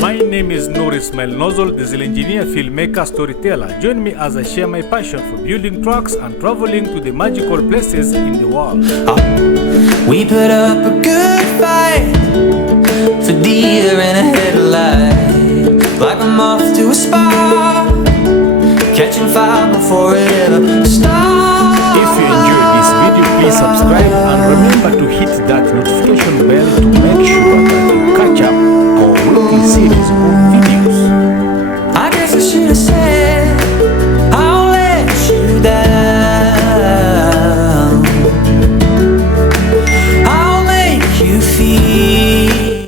My name is Noor Ismail Nozol, diesel engineer, filmmaker, storyteller. Join me as I share my passion for building trucks and traveling to the magical places in the world. We put up a good fight for deer in a headlight, like a moth to a spark, catching fire before it ever starts. If you enjoyed this video, please subscribe and remember to hit that notification bell to make sure that you catch up